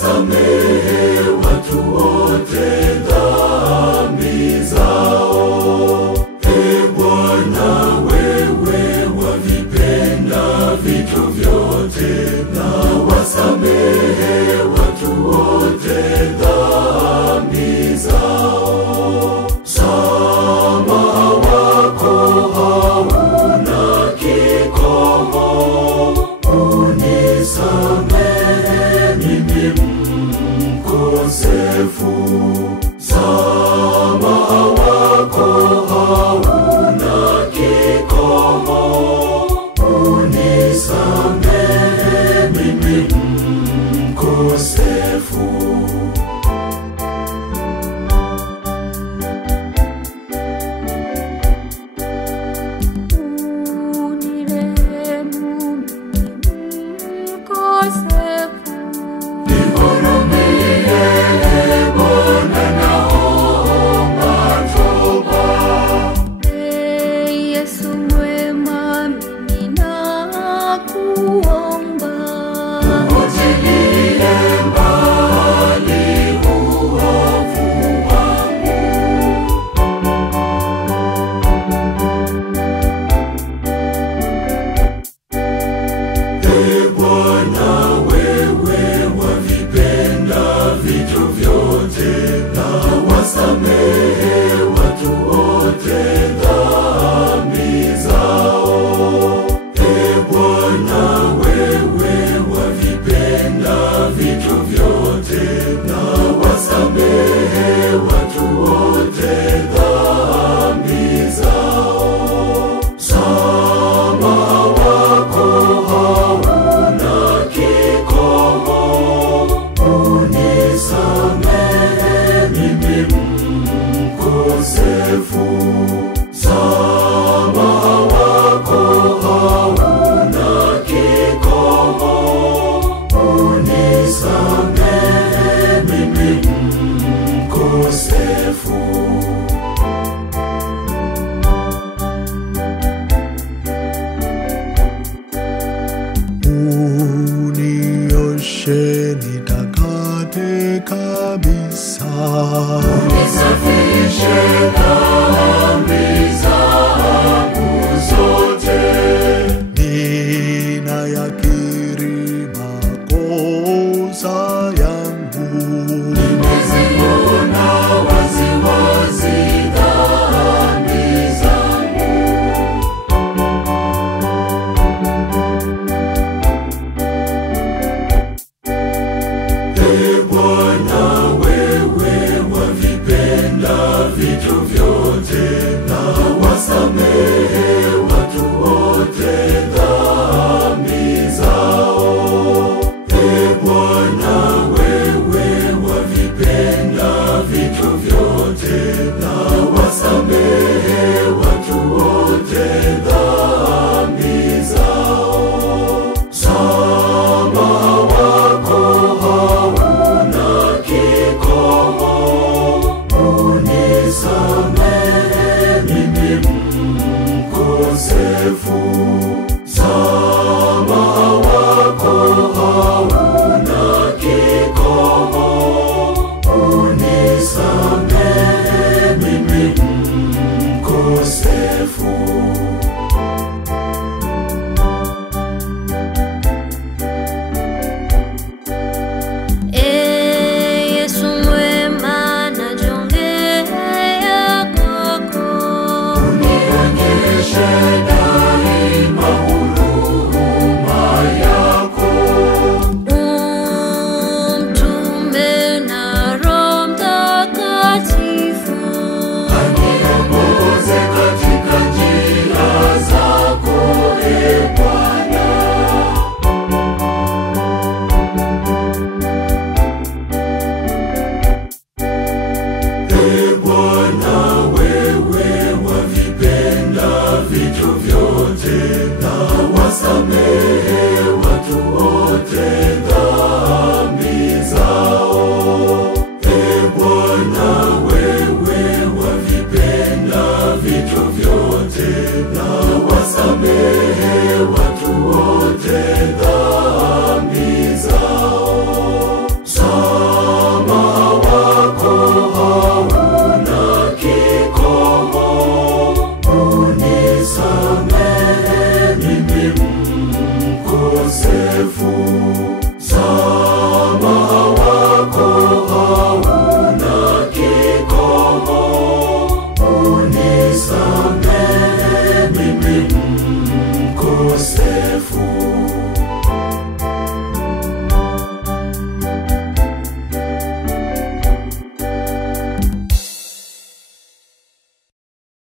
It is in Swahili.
wasamehe watu wote dhambi zao. Ee Bwana, wewe wavipenda vitu vyote, na wasamehe watu wote dhambi zao. Msamaha wako hauna kikomo, unisamehe mimi mkosefu. Msamaha wako hauna kikomo, unisamehe mimi mkosefu. Wasamehe watu wote dhambi zao. Ee Bwana, wewe wavipenda vitu vyote, na wasamehe watu wote dhambi zao. Msamaha wako hauna kikomo, unisamehe mimi mkosefu. Msamaha wako hauna kikomo, unisamehe mimi mkosefu. Unioshe nitakate kabisa, unisafishe dhambi zangu zote. Ninayakiri makosa yangu, nimeziona waziwazi dhambi zangu. Ee Bwana, wewe wavipenda vitu vyote, na wasamehe watu wote dhambi zao. Ee Bwana, wewe wavipenda vitu vyote, na wasamehe watu wote dhambi zao. Msamaha wako hauna kikomo, unisamehe mimi mkosefu. Msamaha wako hauna kikomo, unisamehe mimi mkosefu. Yesu mwema, najongea kwako, unionyeshe